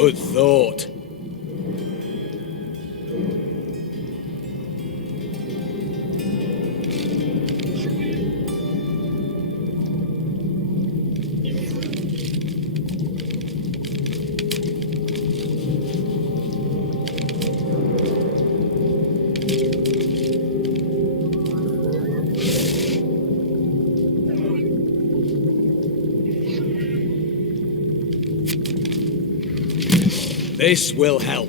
Good thought. This will help.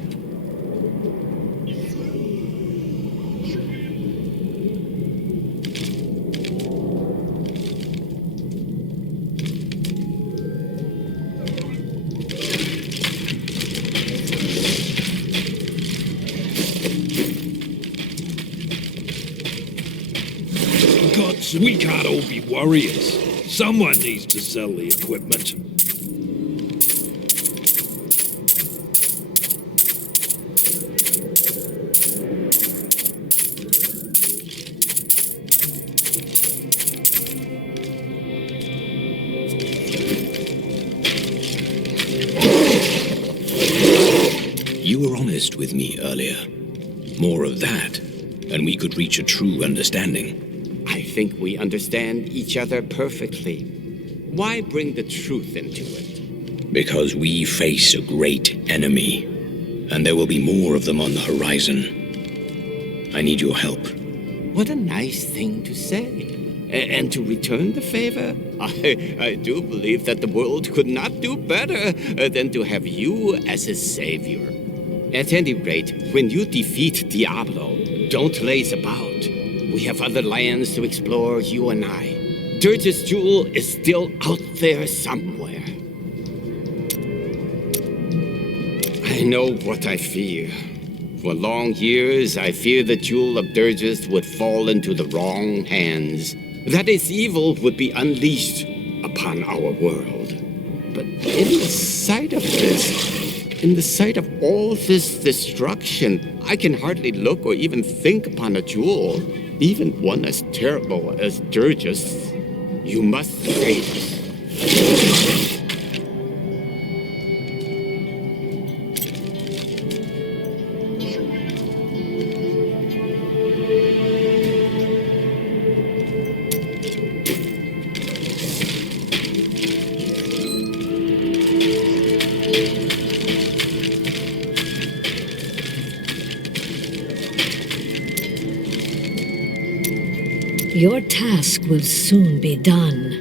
Gods, we can't all be warriors. Someone needs to sell the equipment. You were honest with me earlier. More of that, and we could reach a true understanding. I think we understand each other perfectly. Why bring the truth into it? Because we face a great enemy, and there will be more of them on the horizon. I need your help. What a nice thing to say. And to return the favor, I do believe that the world could not do better than to have you as a savior. At any rate, when you defeat Diablo, don't laze about. We have other lands to explore, you and I. Dirge's jewel is still out there somewhere. I know what I fear. For long years, I feared the jewel of Dirge's would fall into the wrong hands. That its evil would be unleashed upon our world. But in the sight of this, in the sight of all this destruction, I can hardly look or even think upon a jewel, even one as terrible as Dirge's. You must save us. Your task will soon be done.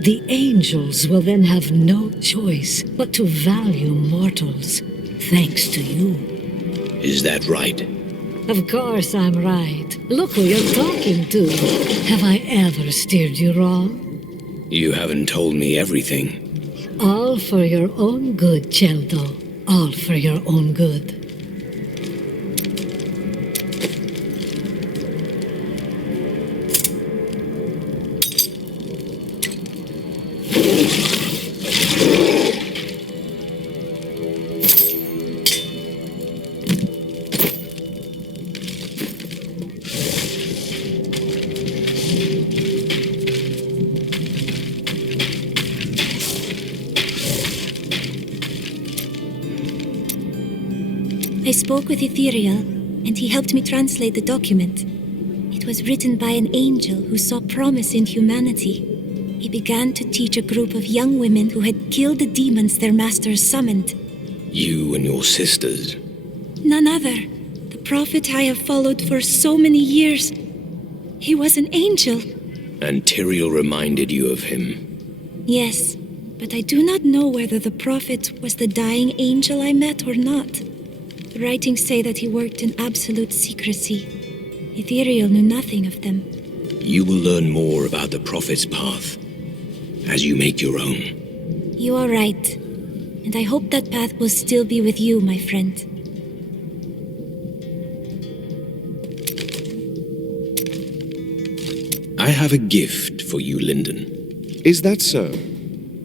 The angels will then have no choice but to value mortals, thanks to you. Is that right? Of course I'm right. Look who you're talking to. Have I ever steered you wrong? You haven't told me everything. All for your own good, Cheldo. All for your own good. I spoke with Ethereal, and he helped me translate the document. It was written by an angel who saw promise in humanity. He began to teach a group of young women who had killed the demons their masters summoned. You and your sisters. None other. The prophet I have followed for so many years. He was an angel. And Tyrael reminded you of him. Yes, but I do not know whether the prophet was the dying angel I met or not. The writings say that he worked in absolute secrecy. Ethereal knew nothing of them. You will learn more about the prophet's path as you make your own. You are right. And I hope that path will still be with you, my friend. I have a gift for you, Lyndon. Is that so?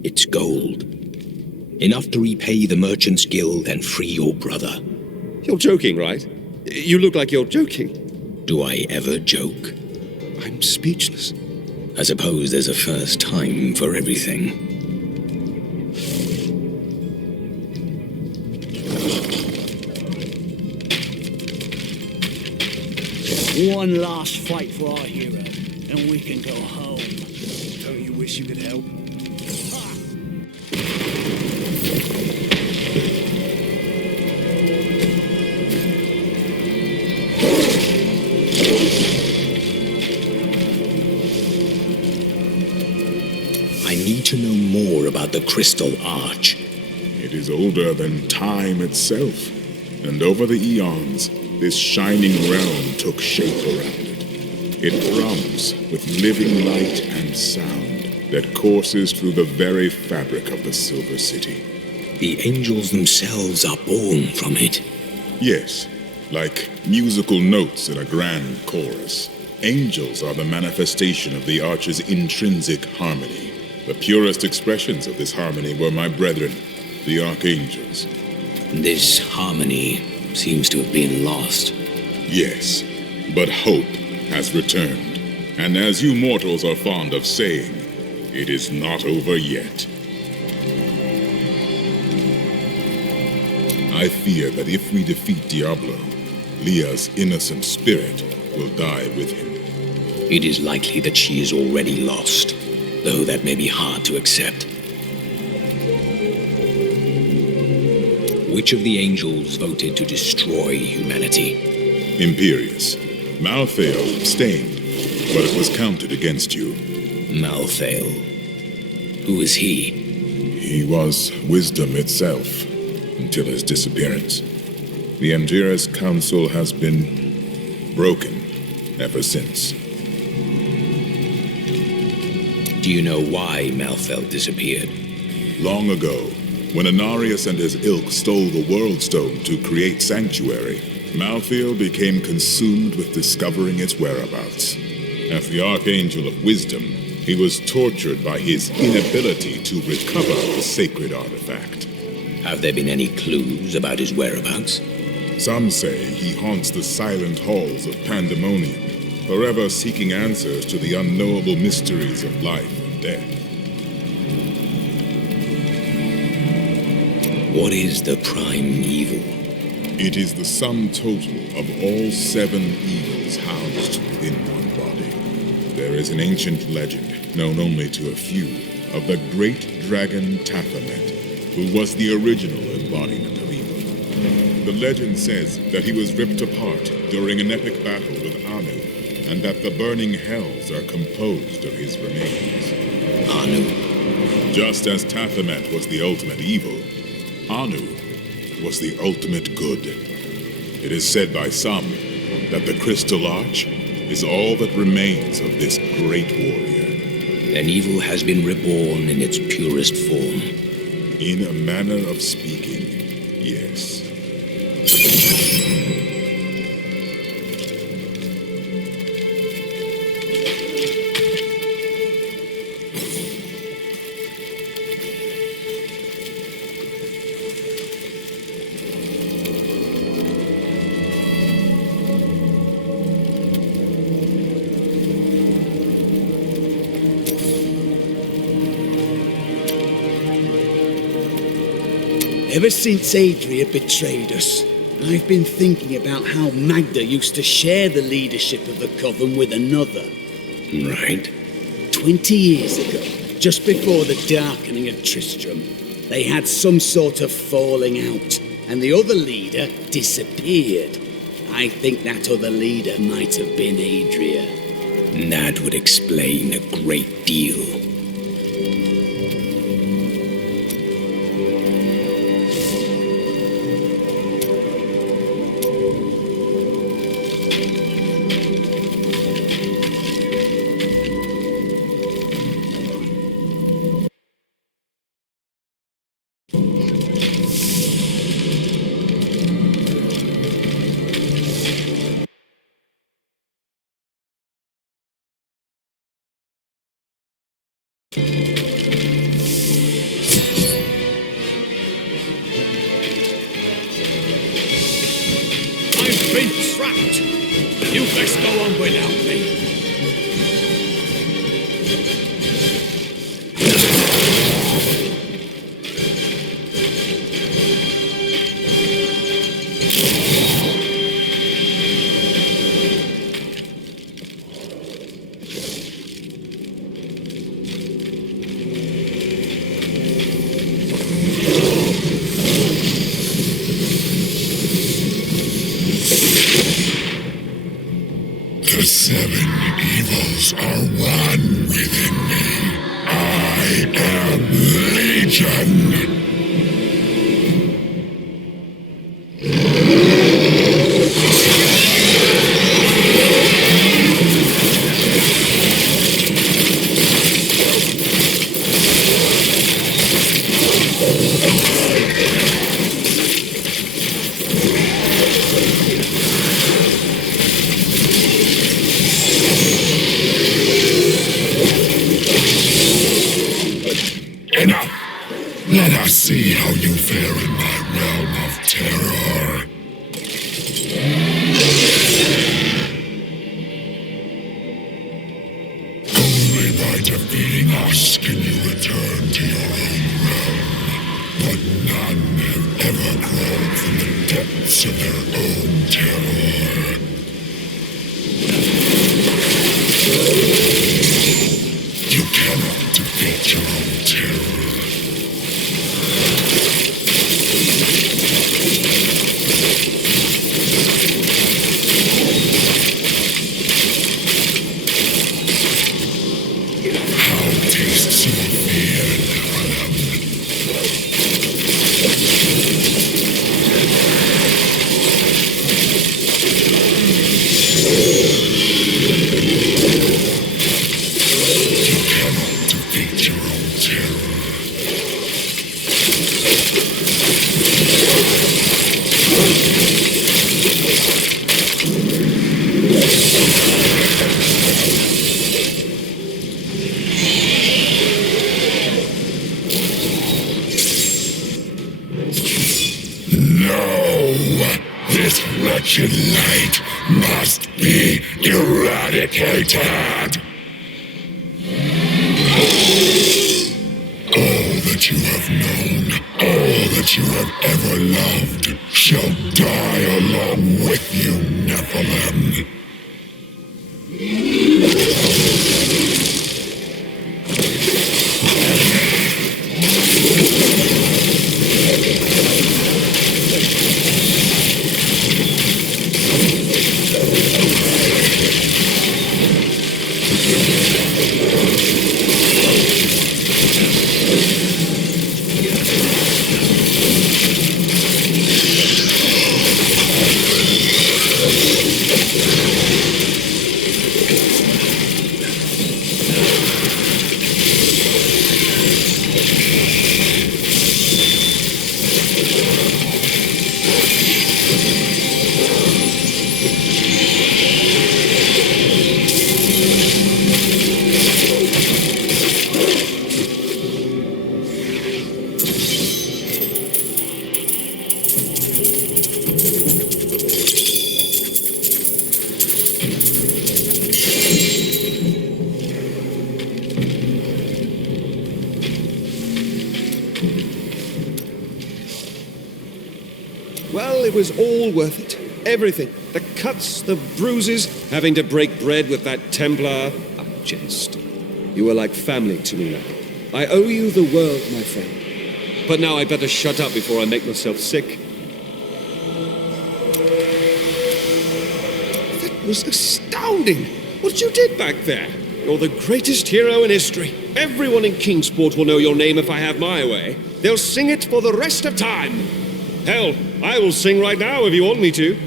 It's gold. Enough to repay the Merchants Guild and free your brother. You're joking, right? You look like you're joking. Do I ever joke? I'm speechless. I suppose there's a first time for everything. One last fight for our hero, and we can go home. Don't you wish you could help? I need to know more about the Crystal Arch. It is older than time itself, and over the eons, this shining realm took shape around it. It thrums with living light and sound that courses through the very fabric of the Silver City. The angels themselves are born from it. Yes, like musical notes in a grand chorus. Angels are the manifestation of the Arch's intrinsic harmony. The purest expressions of this harmony were my brethren, the Archangels. This harmony seems to have been lost. Yes, but hope has returned. And as you mortals are fond of saying, it is not over yet. I fear that if we defeat Diablo, Leah's innocent spirit will die with him. It is likely that she is already lost, though that may be hard to accept. Which of the angels voted to destroy humanity? Imperious. Malthael abstained, but it was counted against you. Malthael. Who is he? He was wisdom itself, until his disappearance. The Angiras Council has been broken ever since. Do you know why Malthael disappeared? Long ago, when Anarius and his ilk stole the World Stone to create Sanctuary, Malthael became consumed with discovering its whereabouts. As the Archangel of Wisdom, he was tortured by his inability to recover the sacred artifact. Have there been any clues about his whereabouts? Some say he haunts the silent halls of Pandemonium, forever seeking answers to the unknowable mysteries of life and death. What is the prime evil? It is the sum total of all 7 evils housed within one body. There is an ancient legend, known only to a few, of the great dragon Taphamet, who was the original embodiment of evil. The legend says that he was ripped apart during an epic battle with Anu, and that the burning hells are composed of his remains. Anu. Just as Taphamet was the ultimate evil, Anu was the ultimate good. It is said by some that the Crystal Arch is all that remains of this great warrior. Then evil has been reborn in its purest form. In a manner of speaking, yes. Ever since Adria betrayed us, I've been thinking about how Magda used to share the leadership of the Coven with another. Right. 20 years ago, just before the darkening of Tristram, they had some sort of falling out, and the other leader disappeared. I think that other leader might have been Adria. That would explain a great deal. I've been trapped. You best go on without me. The seven evils are one within me. I am Legion. Enough! Let us see how you fare in my realm of terror. Only by defeating us can you return to your own realm. But none have ever crawled from the depths of their own terror. You cannot defeat your own terror. How tastes your fear, Nephilim? You cannot defeat your own terror. No! This wretched light must be eradicated! All that you have known, all that you have ever loved, shall die along with you, Nephilim. it was all worth it. Everything. The cuts, the bruises, having to break bread with that Templar. I jest. You were like family to me now. I owe you the world, my friend. But now I better shut up before I make myself sick. That was astounding. What you did back there. You're the greatest hero in history. Everyone in Kingsport will know your name if I have my way. They'll sing it for the rest of time. Hell, I will sing right now if you want me to.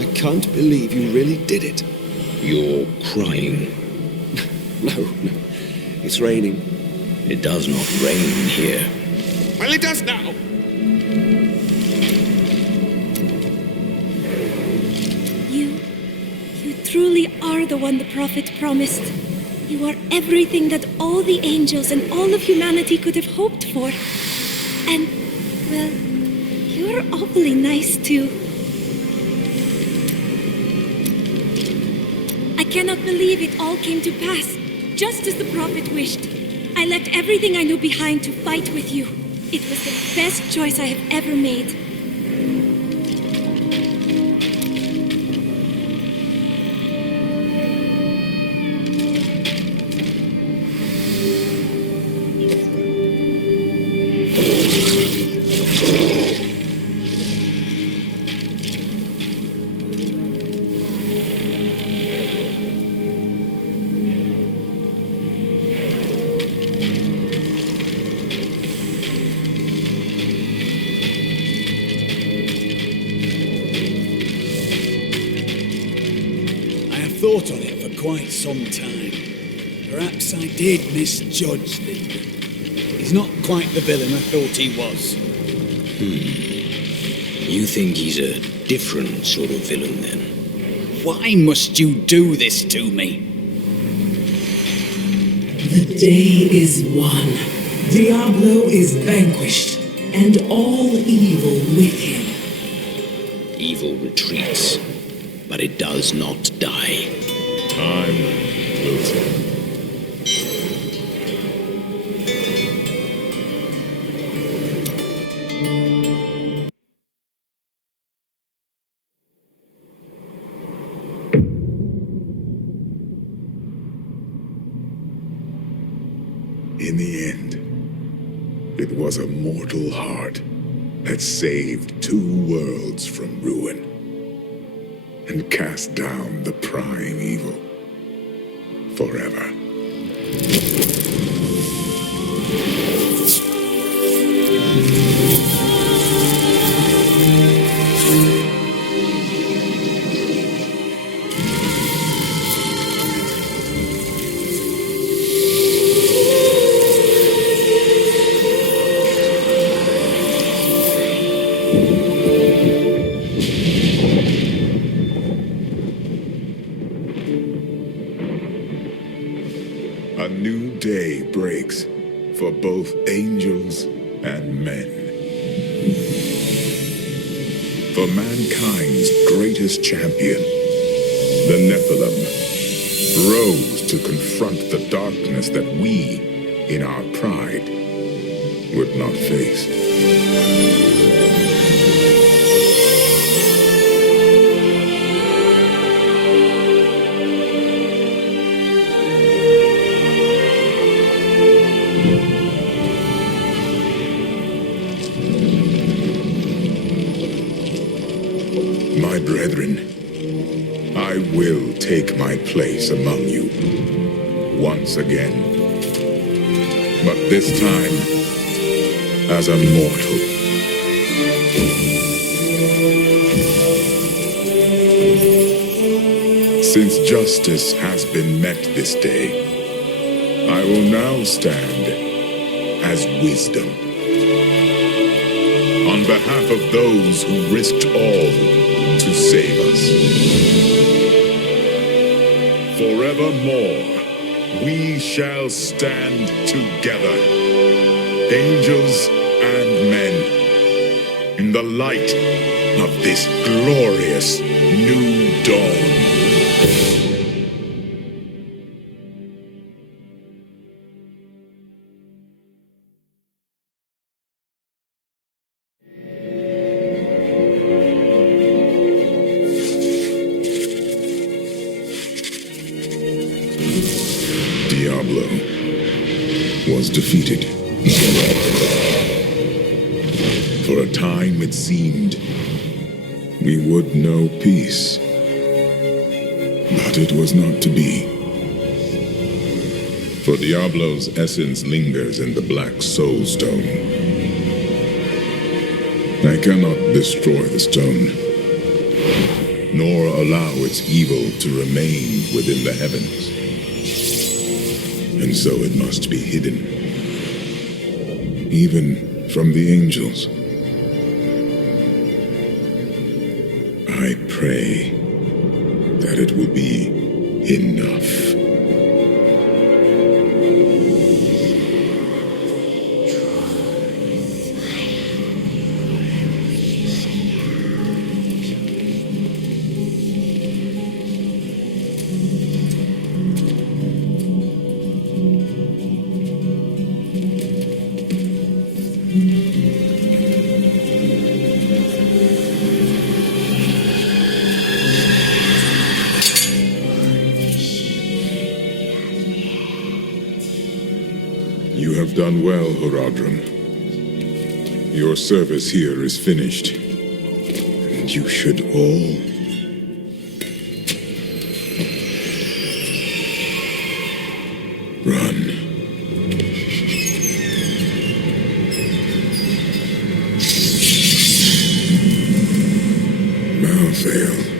I can't believe you really did it. You're crying. No. It's raining. It does not rain here. Well, it does now. You truly are the one the prophet promised. You are everything that all the angels and all of humanity could have hoped for. And, well, you're awfully nice too. I cannot believe it all came to pass, just as the prophet wished. I left everything I knew behind to fight with you. It was the best choice I have ever made. Thought on it for quite some time. Perhaps I did misjudge Lincoln. He's not quite the villain I thought he was. You think he's a different sort of villain, then? Why must you do this to me? The day is won. Diablo is vanquished, and all evil with him. Evil retreats, but it does not die. Time will tell. In the end, it was a mortal heart that saved 2 worlds from ruin and cast down the prime evil forever. A new day breaks for both angels and men. For mankind's greatest champion, the Nephilim, rose to confront the darkness that we, in our pride, would not face. My brethren, I will take my place among you once again, but this time as a mortal. Since justice has been met this day, I will now stand as wisdom. On behalf of those who risked all to save us. Forevermore, we shall stand together, angels and men, in the light of this glorious new dawn. Diablo was defeated. For a time it seemed we would know peace. But it was not to be. For Diablo's essence lingers in the Black Soul Stone. I cannot destroy the stone, nor allow its evil to remain within the heavens. And so it must be hidden, even from the angels. I pray that it will be enough. You have done well, Horadrim. Your service here is finished. And you should all run. Malvale.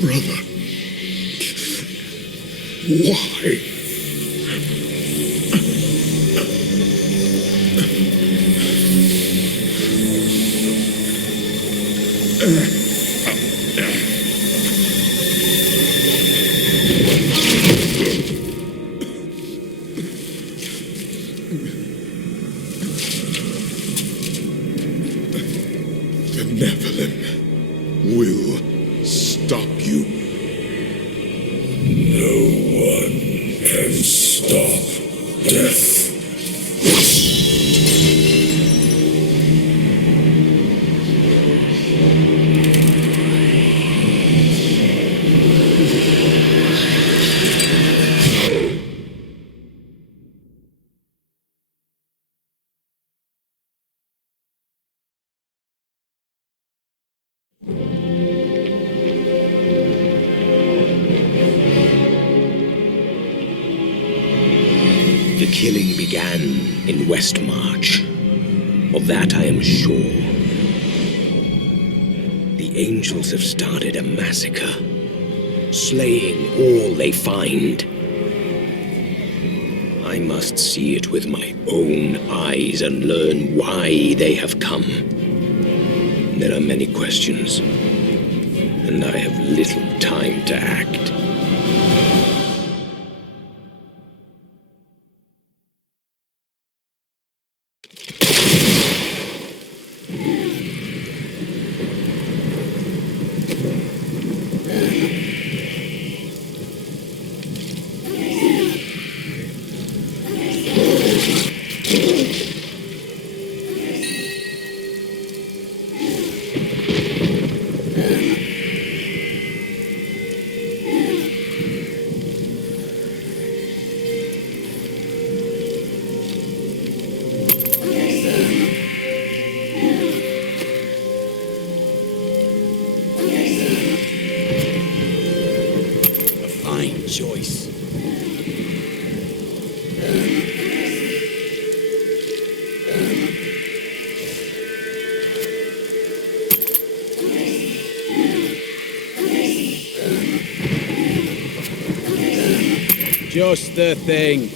Brother, why? The Nephilim will stop you. No one can stop death. The killing began in Westmarch. Of that I am sure. The angels have started a massacre, slaying all they find. I must see it with my own eyes and learn why they have come. There are many questions, and I have little time to act. Just the thing.